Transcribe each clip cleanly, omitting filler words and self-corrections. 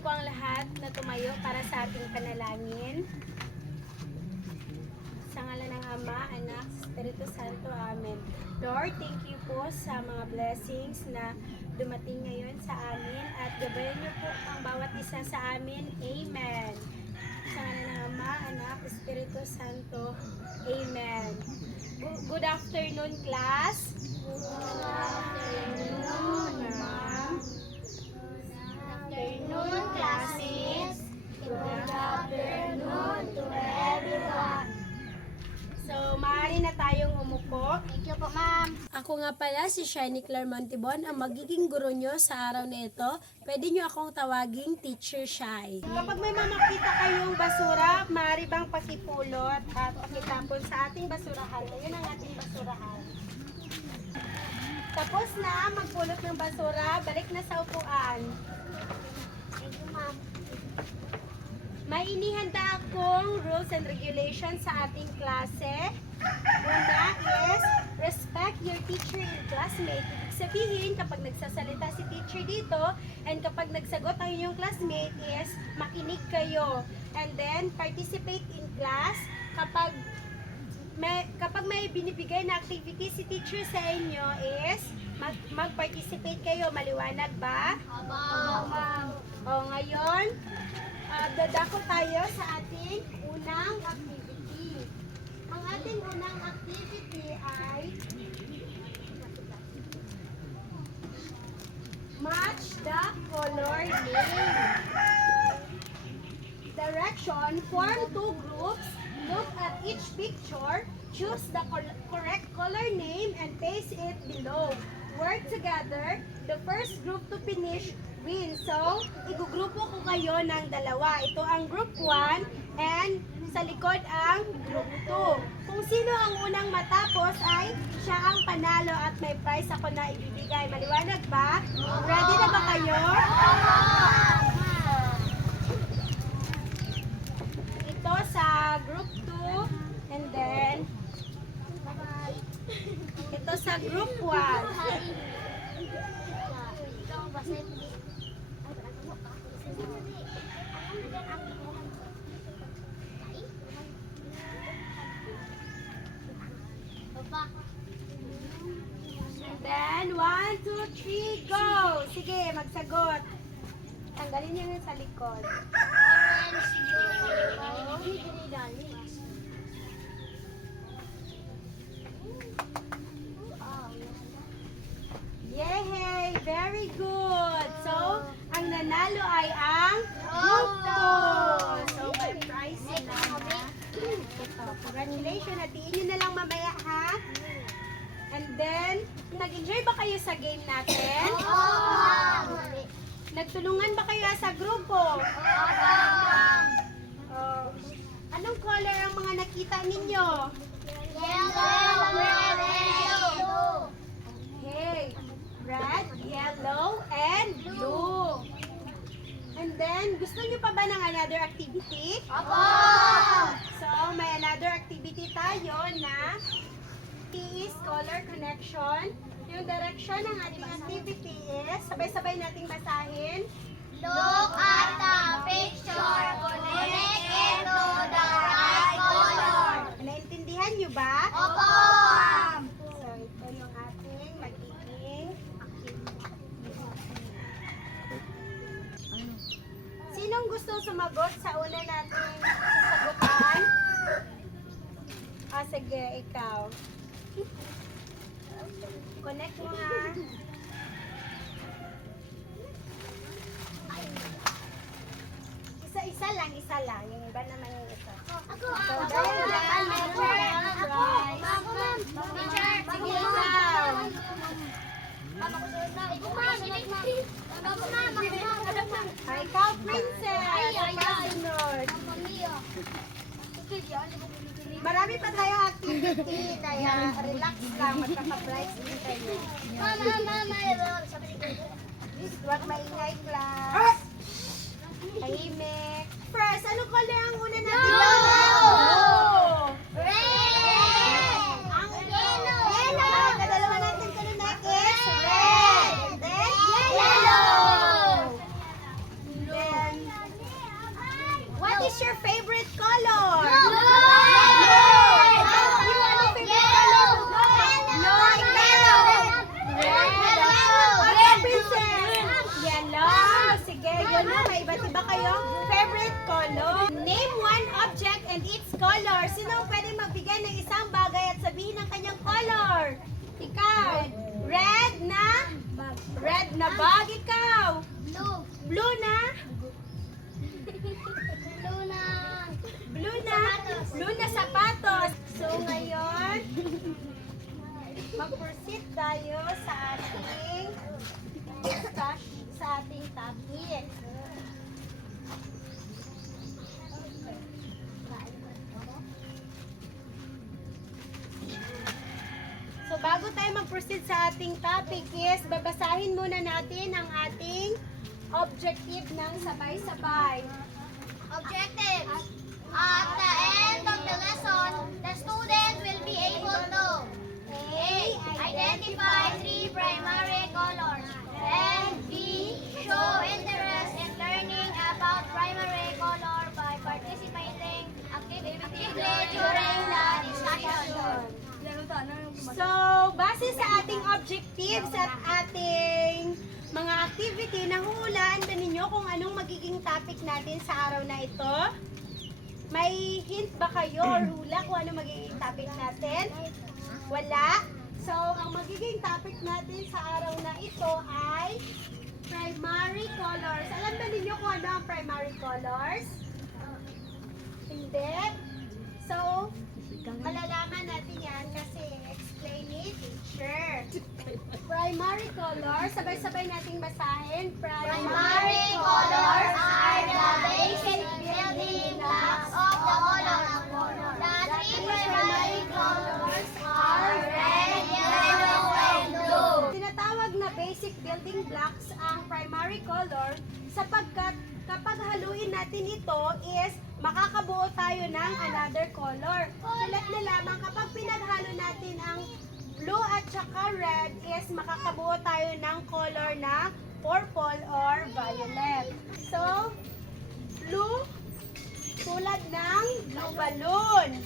ko ang lahat na tumayo para sa ating panalangin. Sa ngalan ng Ama, Anak, Espiritu Santo. Amen. Lord, thank you po sa mga blessings na dumating ngayon sa amin at gabayan niyo po ang bawat isa sa amin. Amen. Sa ngalan ng Ama, Anak, Espiritu Santo. Amen. Good afternoon, class. Good afternoon, ma'am. Afternoon, classmates. Good afternoon to everyone. So, maaari na tayong umupo. Thank you po, ma'am. Ako nga pala si Shiny Claire Montibon, ang magiging guro nyo sa araw na ito. Pwede nyo akong tawaging Teacher Shy. Kapag may makita kayong basura, maaari bang pakipulot at pakitapon sa ating basurahan. Ayun ang ating basurahan. Tapos na magpulot ng basura, balik na sa upuan. Thank you, ma'am. May inihanda akong rules and regulations sa ating klase. Una is, respect your teacher and classmate. Ibig sabihin, kapag nagsasalita si teacher dito, and kapag nagsagot ang inyong classmate is, makinig kayo. And then, participate in class. Kapag may binibigay na activity si teacher sa inyo is, mag-participate kayo. Maliwanag ba? Ma'am. O ngayon, dadako tayo sa ating unang activity. Ang ating unang activity ay match the color name. Direction, form two groups, look at each picture, choose the correct color name and paste it below. Work together, the first group to finish win. So, igugrupo ko kayo ng dalawa. Ito ang group 1 and sa likod ang group 2. Kung sino ang unang matapos ay siya ang panalo at may prize ako na ibibigay. Maliwanag ba? Ready na ba kayo? Ito sa group 2 and then ito sa group 1. And then, 1, 2, 3, go! Sige, magsagot. Tanggalin niyo yung sa likod. Yay! Very good! So, ang nanalo ay ang group 2. So, may prize sila. Ito, congratulations. Hatiin nyo na lang mamaya, ha? And then, nag-enjoy ba kayo sa game natin? Nagtulungan ba kayo sa grupo? Oh. Anong color ang mga nakita ninyo? Okay. Red, yellow, and blue. And then, gusto nyo pa ba ng another activity? So, may another activity tayo na is color connection. Yung direction ng ating activity is, sabay-sabay nating basahin. Look at the picture. Connect it to the right color. Naintindihan nyo ba? Opo. So, ito yung ating magiging activity. Sinong gusto sumagot sa una nating sasagutan? Sige, ikaw. Connect mo ha. Isa-isa lang, isa lang. Yung iba naman yung isa. Ako. Dahil dyan, meron tayong prize. Teacher. Sige, ikaw. Ikaw, princess. Kasunod. Marami pa tayo activity. Kaya relax lang. Magkaka-prize din kayo. Huwag maingay, class. Tahimik. First, ano color ang una natin? Blue! Ang yellow! Kadalawa natin color natin is red. And then, yellow! Then, is your favorite color? Blue. You, ano favorite color? No, ikaw. Red. Okay, princess. Yellow. Sige, yun na. May iba't iba kayo. Favorite color. Name one object and its color. Sino ang pwede magbigay ng isang bagay at sabihin ang kanyang color? Ikaw. Red na? Red na bag. Ikaw. Blue. Blue na? Blue na. Blue na? Blue na sapatos. So ngayon, mag-proceed tayo sa ating topic. So bago tayo mag-proceed sa ating topic is, babasahin muna natin ang ating objective ng sabay-sabay. Objectives. At the end of the lesson, the student will be able to A. Identify 3 primary colors, and B. Show interest in learning about primary color by participating actively during the discussion. So, base sa ating objectives at ating mga activity, nahuhulaan ba ninyo kung anong magiging topic natin sa araw na ito? May hint ba kayo or hula kung anong magiging topic natin? Wala? So, ang magiging topic natin sa araw na ito ay primary colors. Alam ba ninyo kung ano ang primary colors? Hindi? So, malalaman natin yan kasi explain it, teacher. Primary colors, sabay-sabay nating basahin. Primary colors are the basic building blocks of the color. The 3 primary colors are red, yellow, and blue. Tinatawag na basic building blocks ang primary color sapagkat kapag haluin natin ito is makakabuo tayo ng another color. Tulad na lamang kapag pinaghalo natin ang blue at saka red is makakabuo tayo ng color na purple or violet. So, blue tulad ng blue balloon.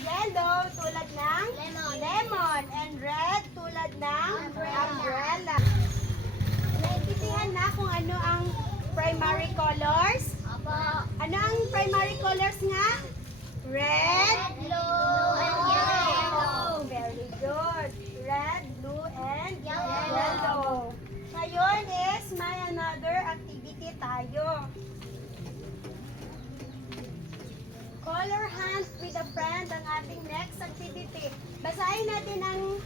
Yellow tulad ng lemon. And red tulad ng umbrella. Naintindihan na kung ano ang primary colors? Ano ang primary colors nga? Red, Blue, and yellow. very good. Red, blue, and Yellow. yellow. Ngayon is may another activity tayo. Color hunt with a friend ang ating next activity. Basahin natin ang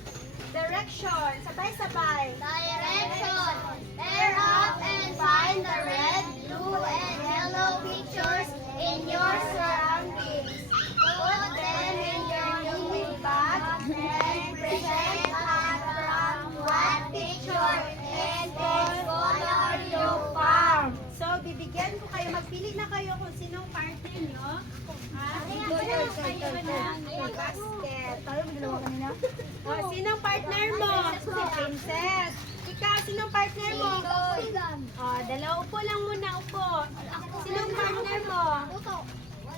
direction. Sabay-sabay. Direction. Pair up and find the red, blue, and yellow pictures in your surroundings. Put them in your mini bag and present from one picture and then color you found. So, bibigyan ko kayo. Magpili na kayo kung sinong partner nyo. Bibigyan ko kayo ng basket. Sinong partner mo? Si Princess. Ikaw, sinong partner mo? Dalawa upo lang muna, upo. Sinong partner mo?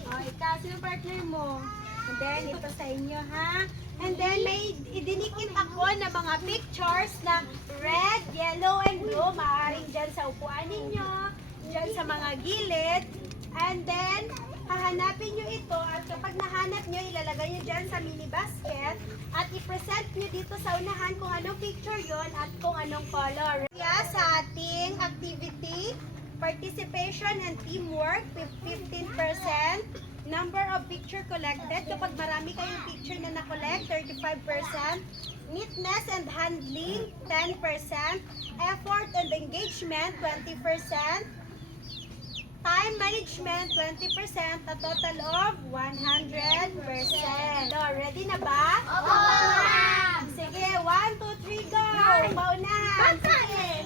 Ikaw, sinong partner mo? And then, ito sa inyo, ha? And then, may idinikit ako na mga pictures na red, yellow, and blue. Maaaring dyan sa upuan ninyo, dyan sa mga gilid. And then, hahanapin nyo ito at kapag nahanap nyo, ilalagay nyo dyan sa mini basket at i-present nyo dito sa unahan kung anong picture yon at kung anong color. Kaya sa ating activity, participation and teamwork with 15%, number of picture collected, kapag marami kayong picture na na-collect, 35%, neatness and handling, 10%, effort and engagement, 20%, time management, 20%, a total of 100%. So, ready na ba? Opo, ma'am. Sige, 1, 2, 3, go! Paunahan! Sige.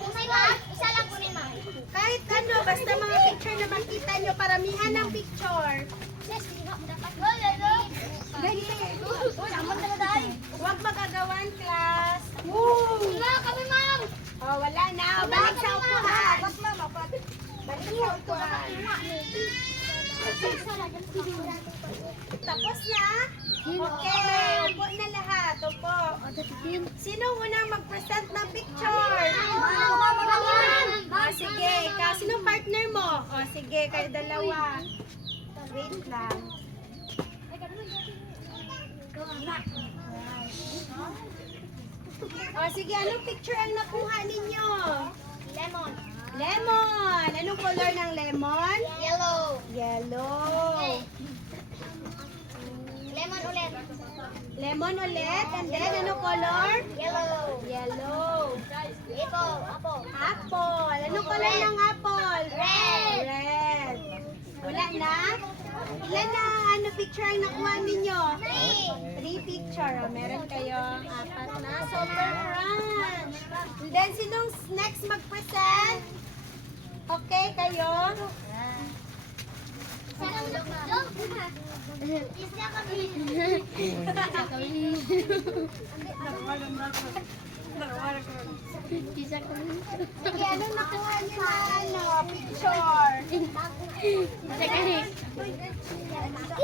Isa lang kunin, ma'am. Kahit ano, basta mga picture na makita nyo, paramihan ng picture. Sis, hindi mo dapat. Dali. Sama na tayo. Huwag magagawan, class. Wala kami, ma'am. Oh, wala na. Balik sa upuhan. Dapat, ma'am. Balik sa upuhan. Tapos na? Okay, upo na lahat. Upo. Sino unang mag-present ng picture? O, sige. Ikaw, sinong partner mo? O, sige, kayo dalawa. Wait lang. O, sige, anong picture ang nakuha ninyo? Lemon. Lemon. Anong color ng lemon? Yellow. Yellow. Lemon ulit. Lemon ulit. And then, anong color? Yellow. Yellow. Ito, apo. Apple. Anong color ng apple? Red. Red. Wala na? Ilan na picture ang nakuha ninyo? 3 picture. O, meron kayong 4 na. Super crunch. And then, sinong next mag-present? Okay, kayo? Sige, anong nakuha niyo na picture?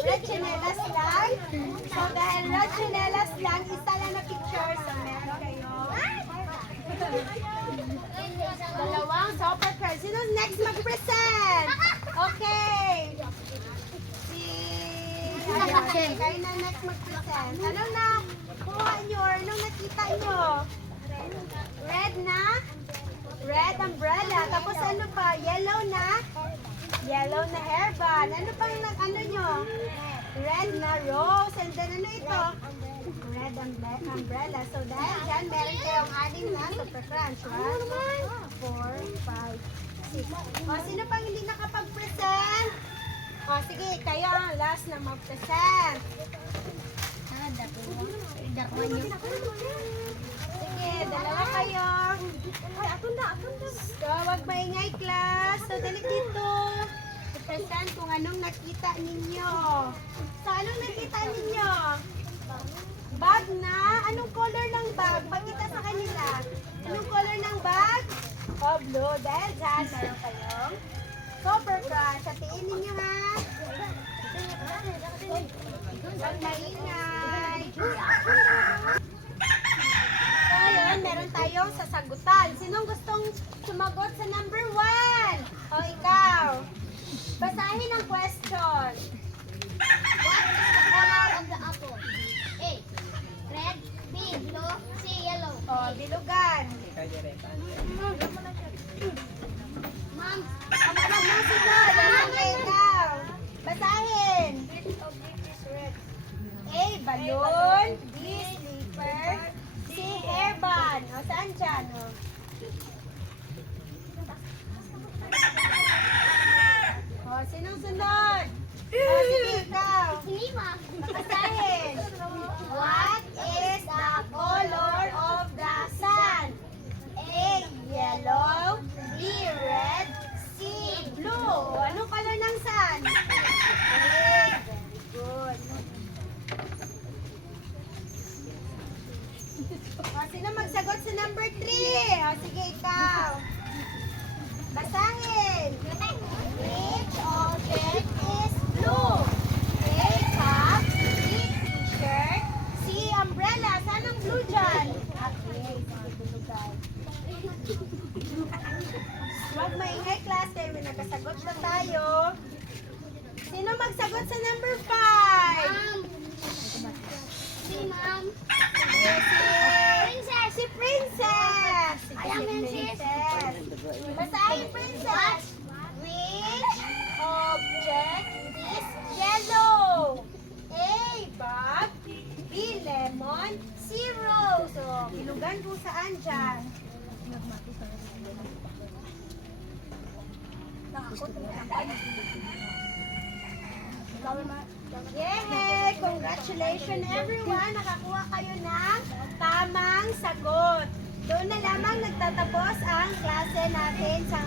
Red chinelas lang? So, dahil red chinelas lang, isa lang na picture. So, meron kayo. Dalawang super crunch. Sino next mag-present? Okay. Kayo na next mag-present. Anong nakuha nyo or anong nakita nyo? Red na? Red umbrella. Tapos ano pa? Yellow na? Yellow na hairband. Ano pang ano nyo? Red na rose. And then ano ito? Red umbrella. So dahil dyan, meron kayong 6 na super crunch. 1, 4, 5, 6. O, sino pang hindi nakapag-present? O, sige, kayo ang last na mag-present. Sige, dalawa kayo. Ay, ako na. So, wag maingay, class. So, dali dito. I-present kung anong nakita ninyo. So, anong nakita ninyo? Bag na? Anong color ng bag? Pakita sa kanila. Anong color ng bag? Oh, blue. Dahil dyan, meron kayong super crunch. Hatiin ninyo, ha? Wag maingay. So, ayun, meron tayong sasagutan. Sinong gustong sumagot sa number 1? O, ikaw. Basahin ang question. What is the color of the apple? A. Red. B. Blue. C. Yellow. O, bilugan. Ma'am. Ang sunod. Ano ka ikaw? Basahin. A. Balloon. B. Slipper. C. Hairband. O, saan dyan? O. O, sinong sunod? O, sige, ikaw. Hindi, ma'am. Basahin. What is the color of the sun? A. Yellow. B. Red. C. Blue. Anong color ng sun? A. Very good. O, sino magsagot sa number 3? O, sige, ikaw. Basahin. Which object is blue? A. Cup. B. T-shirt. C. Umbrella. Saan ang blue dyan? Okay, sige, bulugan. Huwag maingay, class, kaya may nakasagot na tayo. Sino magsagot sa number 5? Ma'am. Si ma'am. Princess! Si Princess! Sige, Ayan, si Princess. Basahin, Princess! Which object is yellow? A. Bag. B. Lemon. C. Rose. So, bilugan kung saan dyan. Yay! Congratulations everyone! Nakakuha kayo ng tamang sagot. Doon na lamang nagtatapos ang klase natin sa